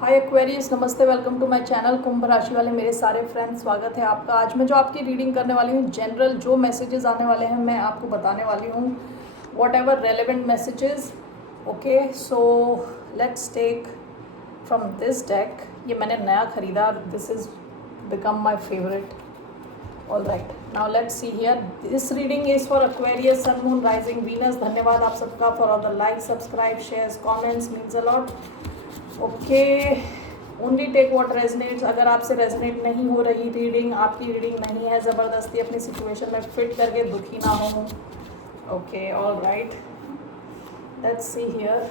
हाय Aquarius, नमस्ते, welcome to my channel. कुंभ राशि वाले मेरे सारे फ्रेंड्स, स्वागत है आपका। आज मैं जो आपकी रीडिंग करने वाली हूँ, जनरल जो मैसेजेस आने वाले हैं मैं आपको बताने वाली हूँ, whatever relevant messages. Okay, so let's take from this deck. ये मैंने नया खरीदा, this is become my favourite. All right, now let's see here. This reading is for Aquarius, sun, moon, rising, Venus. धन्यवाद आप सबका for all the like, subscribe, shares, comments, means a lot. Okay, only take what resonates. अगर आपसे resonate नहीं हो रही reading, आपकी reading नहीं है, ज़बरदस्ती अपनी सिचुएशन में फिट करके दुखी ना हो। Okay, all right, let's see here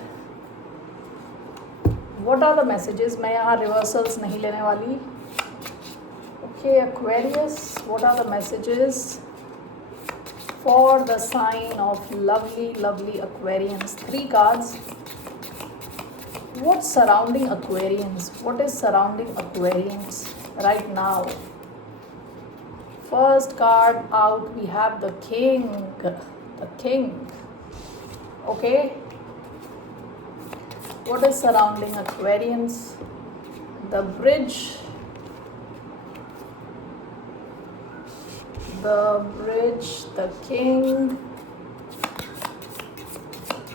what are the messages. मैं यहाँ रिवर्सल्स नहीं लेने वाली। Okay Aquarius, what are the messages for the sign of lovely lovely Aquarians. 3 cards. What's surrounding Aquarians? What is surrounding Aquarians right now? First card out, we have the King. The King. Okay. What is surrounding Aquarians? The Bridge. The Bridge. The King.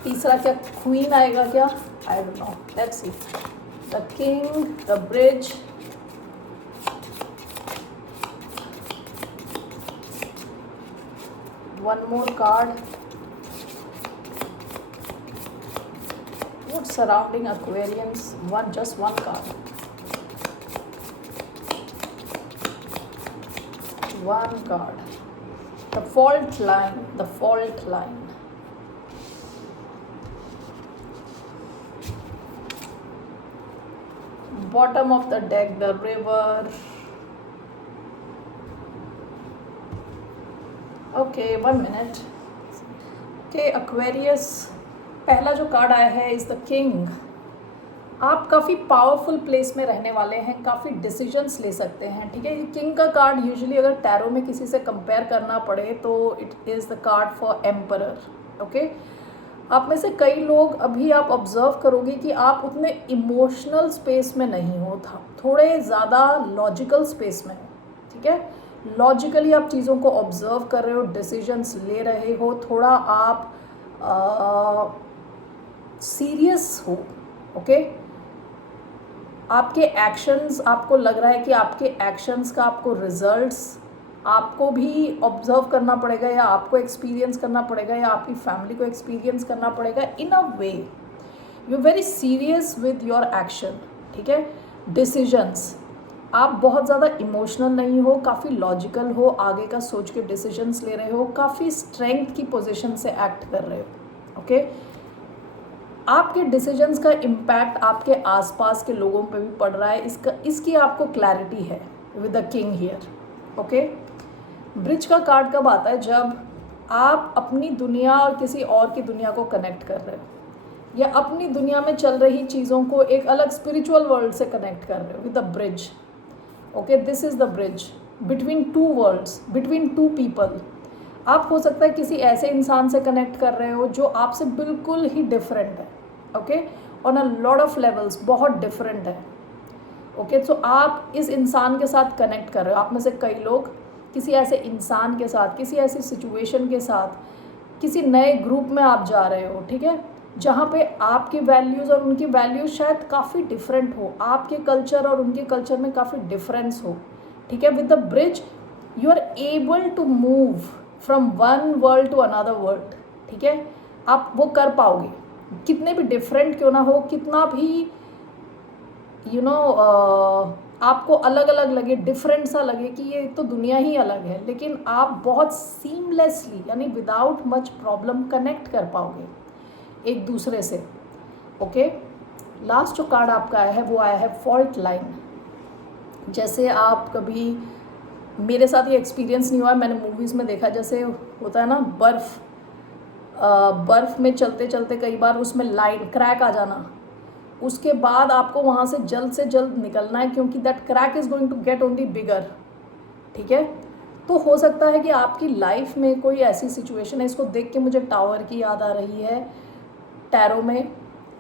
तीसरा क्या queen आएगा क्या? I don't know. Let's see. The King, the Bridge. One more card. What's surrounding Aquarians? Just one card. One card. The fault line. The fault line. Bottom of the deck, the river. Okay, 1 minute. Okay, Aquarius, पहला जो card आया है is the king. आप काफ़ी powerful place में रहने वाले हैं, काफ़ी डिसीजंस ले सकते हैं। ठीक है, ये किंग का कार्ड यूजुअली अगर टैरो में किसी से कंपेयर करना पड़े तो it is the card for emperor. Okay, आप में से कई लोग अभी आप ऑब्जर्व करोगे कि आप उतने इमोशनल स्पेस में नहीं हो, था थोड़े ज़्यादा लॉजिकल स्पेस में हो। ठीक है, लॉजिकली आप चीज़ों को ऑब्जर्व कर रहे हो, डिसीजंस ले रहे हो, थोड़ा आप सीरियस हो। ओके, आपके एक्शंस, आपको लग रहा है कि आपके एक्शंस का आपको रिजल्ट्स आपको भी ऑब्जर्व करना पड़ेगा, या आपको एक्सपीरियंस करना पड़ेगा, या आपकी फैमिली को एक्सपीरियंस करना पड़ेगा। In a way you very serious with your action. ठीक है, डिसीजंस, आप बहुत ज़्यादा इमोशनल नहीं हो, काफ़ी लॉजिकल हो, आगे का सोच के डिसीजंस ले रहे हो, काफ़ी स्ट्रेंथ की पोजीशन से एक्ट कर रहे हो। ओके, आपके डिसीजंस का इम्पैक्ट आपके आसपास के लोगों पे भी पड़ रहा है, इसकी आपको क्लैरिटी है with the king here. Okay, bridge का कार्ड कब आता है? जब आप अपनी दुनिया और किसी और की दुनिया को कनेक्ट कर रहे हो, या अपनी दुनिया में चल रही चीज़ों को एक अलग स्पिरिचुअल वर्ल्ड से कनेक्ट कर रहे हो with the bridge. Okay, this is the bridge between 2 worlds, between 2 people. आप हो सकता है किसी ऐसे इंसान से कनेक्ट कर रहे हो जो आपसे बिल्कुल ही डिफरेंट है। Okay, on a lot of levels बहुत डिफरेंट है। ओके, तो आप इस इंसान के साथ कनेक्ट कर रहे हो। आप में से कई लोग किसी ऐसे इंसान के साथ, किसी ऐसी सिचुएशन के साथ, किसी नए ग्रुप में आप जा रहे हो। ठीक है, जहाँ पे आपकी वैल्यूज़ और उनकी वैल्यूज़ शायद काफ़ी डिफरेंट हो, आपके कल्चर और उनके कल्चर में काफ़ी डिफरेंस हो। ठीक है, with the bridge you are able to move from one world to another world. ठीक है, आप वो कर पाओगे, कितने भी डिफरेंट क्यों ना हो, कितना भी आपको अलग अलग लगे, डिफरेंट सा लगे कि ये तो दुनिया ही अलग है, लेकिन आप बहुत सीमलेसली, यानी विदाउट मच प्रॉब्लम कनेक्ट कर पाओगे एक दूसरे से। ओके, लास्ट जो कार्ड आपका आया है वो आया है फॉल्ट लाइन। जैसे आप कभी, मेरे साथ ये एक्सपीरियंस नहीं हुआ है, मैंने मूवीज़ में देखा, जैसे होता है ना बर्फ़ में चलते चलते कई बार उसमें लाइन क्रैक आ जाना, उसके बाद आपको वहाँ से जल्द निकलना है, क्योंकि that crack is going to get only bigger. ठीक है, तो हो सकता है कि आपकी लाइफ में कोई ऐसी सिचुएशन है, इसको देख के मुझे टावर की याद आ रही है टैरो में।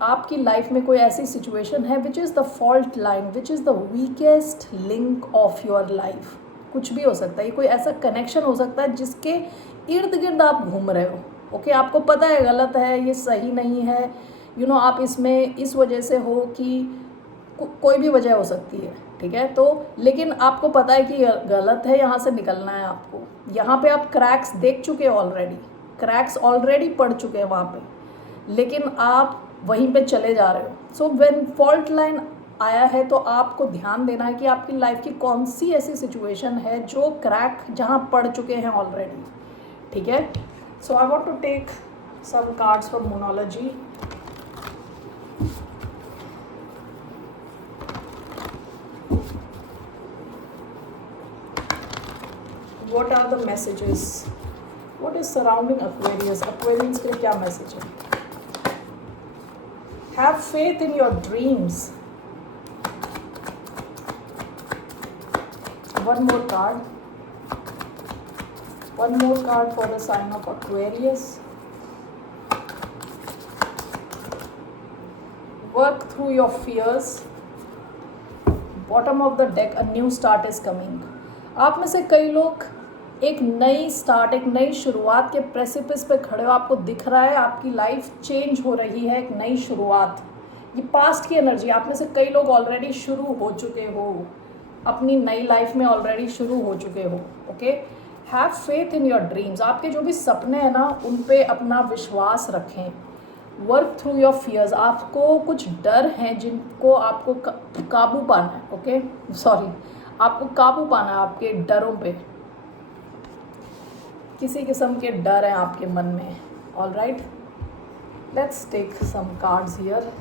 आपकी लाइफ में कोई ऐसी सिचुएशन है which is the fault line, which is the weakest link of your life. कुछ भी हो सकता है, ये कोई ऐसा कनेक्शन हो सकता है जिसके इर्द गिर्द आप घूम रहे हो। ओके, आपको पता है गलत है, ये सही नहीं है, आप इसमें इस वजह से हो कि कोई भी वजह हो सकती है, ठीक है। तो लेकिन आपको पता है कि गलत है, यहाँ से निकलना है आपको। यहाँ पे आप क्रैक्स देख चुके हो ऑलरेडी, क्रैक्स ऑलरेडी पड़ चुके हैं वहाँ पे, लेकिन आप वहीं पे चले जा रहे हो। सो व्हेन फॉल्ट लाइन आया है तो आपको ध्यान देना है कि आपकी लाइफ की कौन सी ऐसी सिचुएशन है जो क्रैक जहाँ पड़ चुके हैं ऑलरेडी, ठीक है। So I want to take some cards from monology. What are the messages? What is surrounding Aquarius? Aquarians के लिए क्या मैसेज है? Have faith in your dreams. One more card. One more card for the sign of Aquarius. Work through your fears. Bottom of the deck, a new start is coming. आप में से कई लोग एक नई स्टार्ट, एक नई शुरुआत के प्रेसिपिस पे खड़े हो। आपको दिख रहा है आपकी लाइफ चेंज हो रही है, एक नई शुरुआत। ये पास्ट की एनर्जी, आप में से कई लोग ऑलरेडी शुरू हो चुके हो, अपनी नई लाइफ में ऑलरेडी शुरू हो चुके हो। Okay, have faith in your dreams. आपके जो भी सपने हैं ना, उन पे अपना विश्वास रखें। Work through your fears. आपको कुछ डर हैं जिनको आपको काबू पाना है। ओके, सॉरी, आपको काबू पाना है आपके डरों पे। किसी किस्म के डर हैं आपके मन में। All right, let's take some cards here.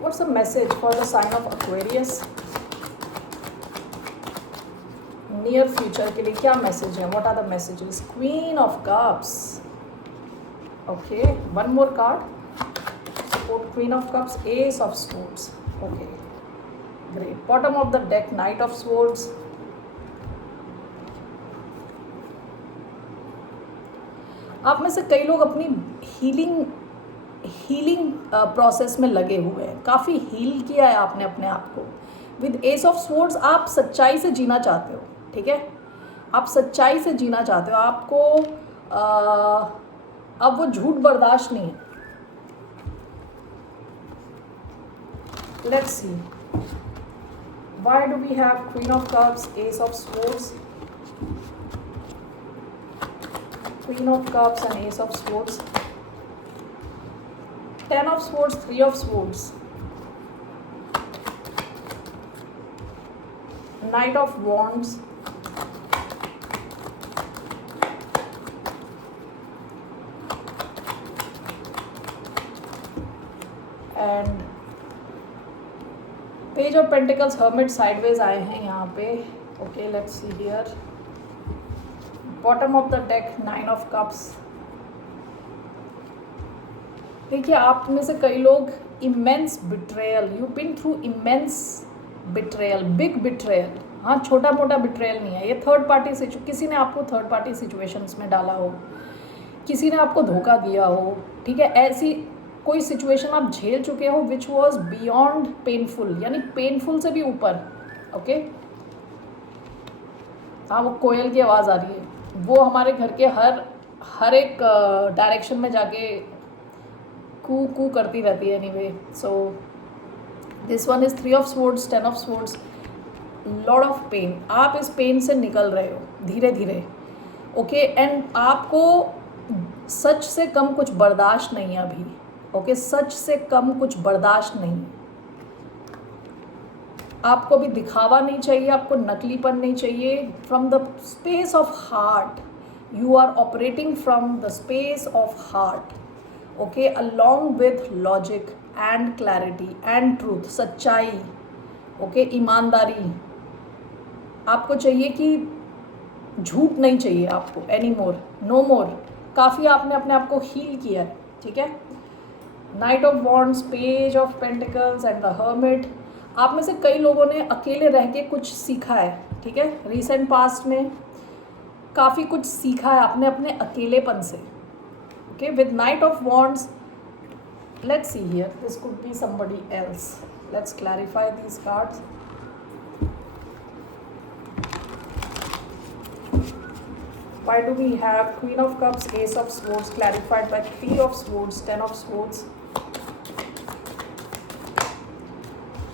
What's the message for the sign of Aquarius? Near future के लिए क्या मैसेज है? What are the messages? Queen of cups. Okay, one more card. Queen of Cups, Ace of Swords. Okay, great. Bottom of the deck, Knight of Swords. आप में से कई लोग अपनी हीलिंग प्रोसेस में लगे हुए हैं। काफ़ी हील किया है आपने अपने आप को। विद एस ऑफ स्वॉर्ड्स आप सच्चाई से जीना चाहते हो, ठीक है। आप सच्चाई से जीना चाहते हो। आपको अब वो झूठ बर्दाश्त नहीं है। Let's see. Why do we have Queen of Cups, Ace of Swords? Queen of Cups and Ace of Swords. Ten of Swords, Three of Swords. Knight of Wands. And page of pentacles, hermit sideways आए हैं यहाँ पे। Okay, let's see here. Bottom of the deck, nine of cups. देखिए, आप में से कई लोग immense betrayal, you been through immense betrayal, big betrayal. हाँ, छोटा मोटा बिट्रेयल नहीं है ये। थर्ड पार्टी किसी ने आपको थर्ड पार्टी सिचुएशंस में डाला हो, किसी ने आपको धोखा दिया हो, ठीक है। ऐसी कोई सिचुएशन आप झेल चुके हो विच वॉज बियॉन्ड पेनफुल, यानी पेनफुल से भी ऊपर। ओके, हाँ, वो कोयल की आवाज़ आ रही है। वो हमारे घर के हर एक डायरेक्शन में जाके कू कू करती रहती है। Anyway, so this one is 3 of swords, 10 of swords, lot of pain. आप इस पेन से निकल रहे हो धीरे धीरे। ओके, एंड आपको सच से कम कुछ बर्दाश्त नहीं है अभी। ओके, सच से कम कुछ बर्दाश्त नहीं। आपको भी दिखावा नहीं चाहिए, आपको नकलीपन नहीं चाहिए। From the space of heart you are operating, from the space of heart. Okay, along with logic and clarity and truth, सच्चाई। ओके, ईमानदारी आपको चाहिए कि झूठ नहीं चाहिए आपको। Any more, no more. काफ़ी आपने अपने आप को हील किया है, ठीक है। Night of wands, page of pentacles and the hermit. आप में से कई लोगों ने अकेले रह के कुछ सीखा है, ठीक है। रिसेंट पास्ट में काफ़ी कुछ सीखा है आपने अपने अकेलेपन से। Okay, with night of wands, let's see here, this could be somebody else, let's clarify these cards. Why do we have Queen of Cups, Ace of Swords, clarified by Three of Swords, Ten of Swords,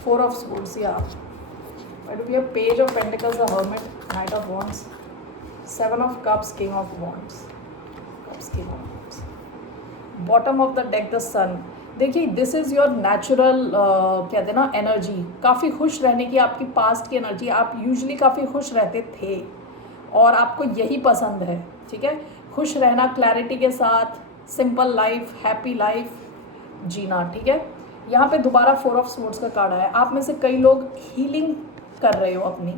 Four of Swords, yeah. Why do we have Page of Pentacles, the Hermit, Knight of Wands, Seven of Cups, King of Wands, Cups, King of Wands, bottom of the deck, the Sun। देखिए, this is your natural कहते हैं ना energy, काफ़ी खुश रहने की आपकी past की एनर्जी। आप यूजुअली काफ़ी खुश रहते थे और आपको यही पसंद है, ठीक है, खुश रहना, क्लैरिटी के साथ, सिंपल लाइफ, हैप्पी लाइफ जीना, ठीक है। यहाँ पे दोबारा 4 ऑफ स्वॉर्ड्स का कार्ड आया। आप में से कई लोग हीलिंग कर रहे हो अपनी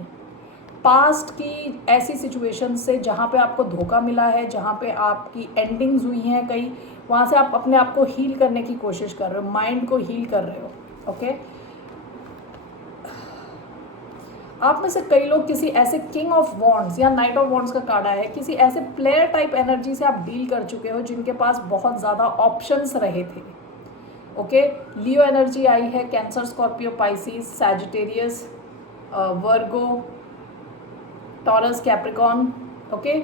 पास्ट की ऐसी सिचुएशन से जहाँ पे आपको धोखा मिला है, जहाँ पे आपकी एंडिंग्स हुई हैं कई, वहाँ से आप अपने आप को हील करने की कोशिश कर रहे हो, माइंड को हील कर रहे हो। ओके, आप में से कई लोग किसी ऐसे किंग ऑफ वॉन्ड्स या नाइट ऑफ वॉन्ड्स का कार्ड आया है, किसी ऐसे प्लेयर टाइप एनर्जी से आप डील कर चुके हो जिनके पास बहुत ज़्यादा ऑप्शंस रहे थे। ओके, लियो एनर्जी आई है, कैंसर, स्कॉर्पियो, पाइसिस, सैजिटेरियस, वर्गो, टॉरस, कैप्रिकॉन। ओके,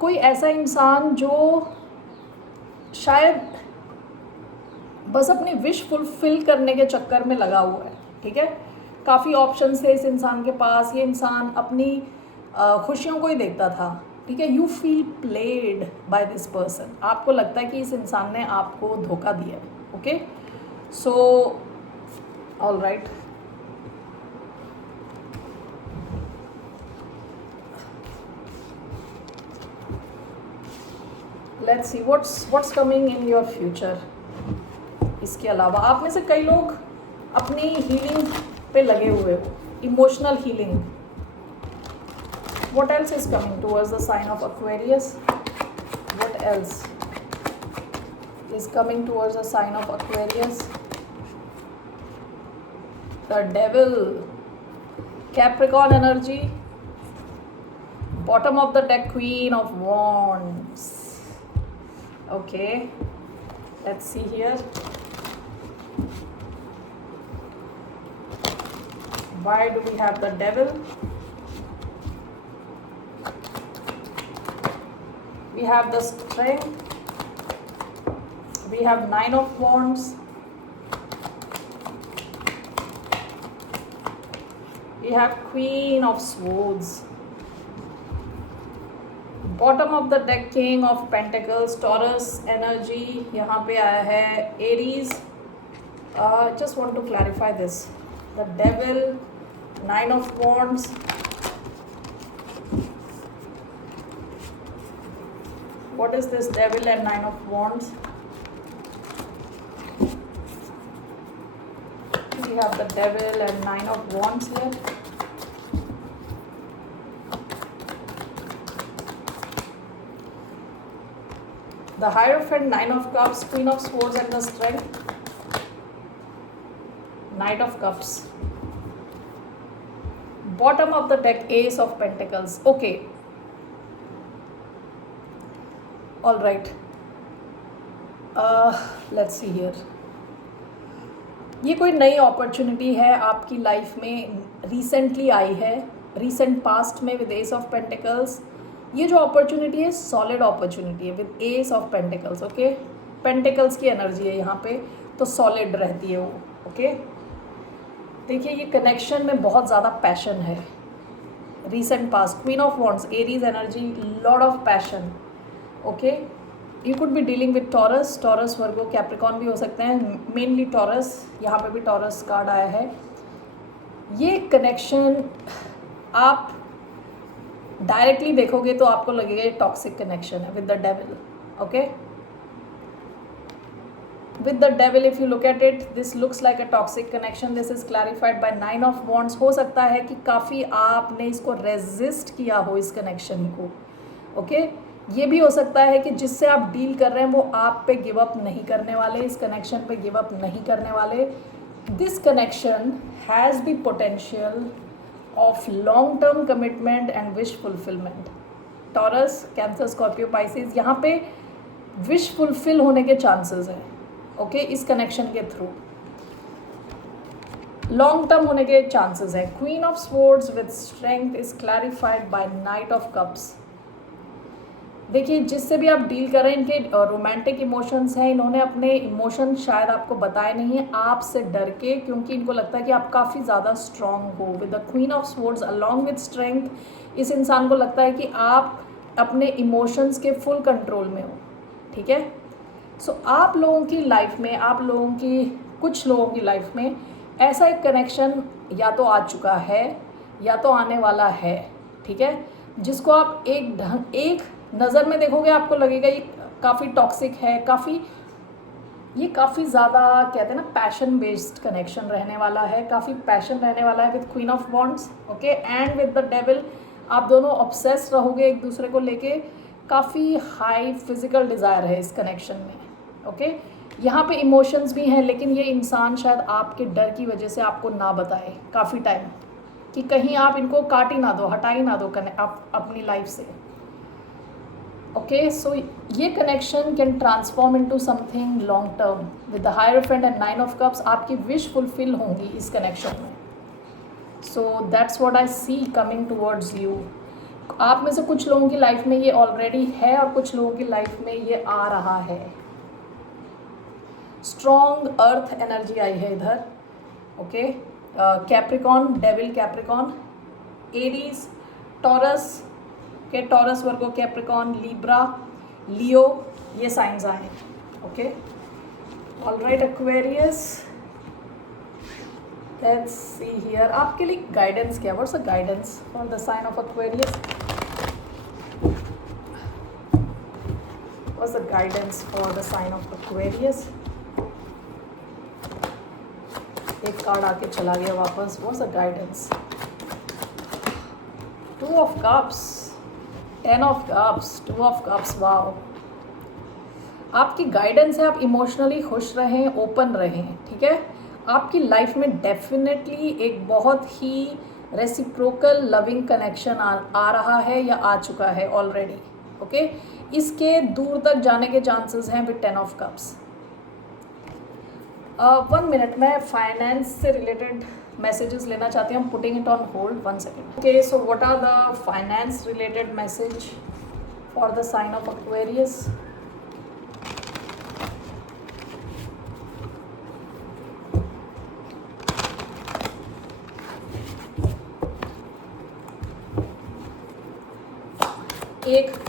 कोई ऐसा इंसान जो शायद बस अपनी विश फुलफिल करने के चक्कर में लगा हुआ है, ठीक है। काफ़ी ऑप्शंस थे इस इंसान के पास, ये इंसान अपनी खुशियों को ही देखता था, ठीक है। You feel played by this person, आपको लगता है कि इस इंसान ने आपको धोखा दिया है। Okay, so all right, let's see what's coming in your future. इसके अलावा आप में से कई लोग अपनी हीलिंग पे लगे हुए हो, emotional healing. What else is coming towards the sign of Aquarius? What else is coming towards the sign of Aquarius? The devil, Capricorn energy, bottom of the deck, queen of wands. Okay, let's see here, why do we have the devil? We have the strength, we have 9 of wands, we have queen of swords, bottom of the deck, king of pentacles, Taurus energy यहाँ पे आया है, Aries। Just want to clarify this, the devil, 9 of wands, what is this devil and 9 of wands? We have the devil and 9 of wands here. The Hierophant, 9 of cups, queen of swords and the strength, knight of cups, bottom of the deck, ace of pentacles। okay, all right, let's see here, ये कोई नई opportunity है आपकी life में, recently आई है, recent past में with S of pentacles. ये जो अपॉर्चुनिटी है सॉलिड अपॉर्चुनिटी है with S of pentacles. Okay, pentacles की एनर्जी है यहाँ पे, तो सॉलिड रहती है वो। ओके, देखिए ये कनेक्शन में बहुत ज़्यादा पैशन है, recent past, queen of wands, Aries energy, Lord of passion. Okay, you could be dealing with taurus, Virgo, Capricorn भी हो सकते हैं, मेनली टॉरस, यहाँ पे भी टॉरस कार्ड आया है। ये कनेक्शन आप डायरेक्टली देखोगे तो आपको लगेगा ये टॉक्सिक कनेक्शन है with the devil. Okay, with the devil, if you look at it, this looks like a toxic connection. This is clarified by 9 of wands। हो सकता है कि काफ़ी आपने इसको रेजिस्ट किया हो, इस कनेक्शन को। ओके, ये भी हो सकता है कि जिससे आप डील कर रहे हैं वो आप पे गिव अप नहीं करने वाले, इस कनेक्शन पे गिव अप नहीं करने वाले। This connection has the potential of long term commitment and wish fulfilment. Taurus, cancer, Scorpio, Pisces, यहाँ पे विश फुलफिल होने के चांसेस हैं, ओके, इस कनेक्शन के थ्रू लॉन्ग टर्म होने के चांसेस हैं। Queen of swords with strength is clarified by knight of cups. देखिए, जिससे भी आप डील कर रहे हैं, इनके रोमांटिक इमोशंस हैं, इन्होंने अपने इमोशन शायद आपको बताए नहीं हैं आपसे डर के, क्योंकि इनको लगता है कि आप काफ़ी ज़्यादा स्ट्रांग हो। With the queen of swords along with strength, इस इंसान को लगता है कि आप अपने इमोशंस के फुल कंट्रोल में हो, ठीक है। सो आप लोगों की लाइफ में, आप लोगों की, कुछ लोगों की लाइफ में ऐसा एक कनेक्शन या तो आ चुका है या तो आने वाला है, ठीक है, जिसको आप एक नज़र में देखोगे, आपको लगेगा ये काफ़ी टॉक्सिक है, ये काफ़ी ज़्यादा कहते हैं ना पैशन बेस्ड कनेक्शन रहने वाला है, काफ़ी पैशन रहने वाला है with queen of wands, okay, and with the devil. आप दोनों ऑब्सेस रहोगे एक दूसरे को लेके, काफ़ी हाई फिजिकल डिज़ायर है इस कनेक्शन में, ओके। यहाँ पे इमोशंस भी हैं, लेकिन ये इंसान शायद आपके डर की वजह से आपको ना बताए काफ़ी टाइम, कि कहीं आप इनको काट ही ना दो, हटा ही ना दो आप अपनी लाइफ से, ओके। सो ये connection can transform into something long term with the hierophant and 9 of cups. आपकी विश फुलफिल होंगी इस कनेक्शन में। So that's what I see coming towards you. आप में से कुछ लोगों की लाइफ में ये ऑलरेडी है और कुछ लोगों की लाइफ में ये आ रहा है। स्ट्रॉन्ग अर्थ एनर्जी आई है इधर, okay. Capricorn, devil Capricorn, Aries, Taurus के, Taurus, Virgo, Capricorn, Libra, Leo, ये साइंस आए हैं, okay. All right Aquarius, let's see here आपके लिए गाइडेंस क्या, what's the guidance for the sign of Aquarius, what's the guidance for the sign of Aquarius. एक card आके चला गया वापस, what's the guidance. 2 of cups, 10 of cups, 2 of cups, wow. आपकी guidance है, आप इमोशनली खुश रहें, ओपन रहें, ठीक है। आपकी लाइफ में डेफिनेटली एक बहुत ही रेसिप्रोकल लविंग कनेक्शन आ रहा है या आ चुका है ऑलरेडी, ओके। इसके दूर तक जाने के चांसेस हैं विद 10 ऑफ कप्स। 1 मिनट, मैं फाइनेंस से रिलेटेड मैसेजेस लेना चाहती हूँ। Putting it on hold 1 second. Okay, so what are the finance related message for the sign of Aquarius.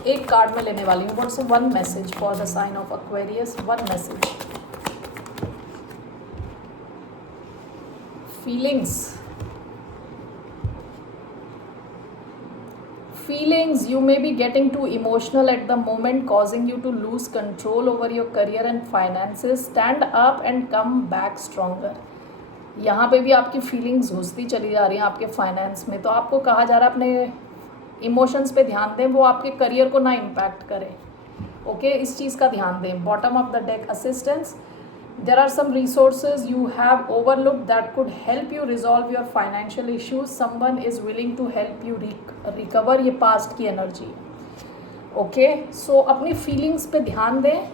एक कार्ड में लेने वाली हूँ। What's one message for the sign of Aquarius, 1 message. Feelings, you may be getting too emotional at the moment, causing you to lose control over your career and finances. Stand up and come back stronger. यहाँ पे भी आपकी feelings घुसती चली जा रही हैं आपके finance में, तो आपको कहा जा रहा है अपने इमोशंस पे ध्यान दें, वो आपके करियर को ना इम्पैक्ट करें, ओके, इस चीज़ का ध्यान दें। Bottom of the deck, assistance. There are some resources you have overlooked that could help you resolve your financial issues. Someone is willing to help you recover, ये past की energy, okay? So अपनी feelings पे ध्यान दें,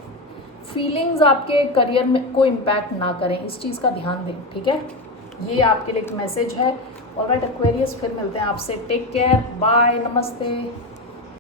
feelings आपके career में को impact ना करें, इस चीज़ का ध्यान दें, ठीक है। ये आपके लिए एक मैसेज है। ऑलराइट एक्वेरियस, फिर मिलते हैं आपसे। टेक केयर, बाय, नमस्ते।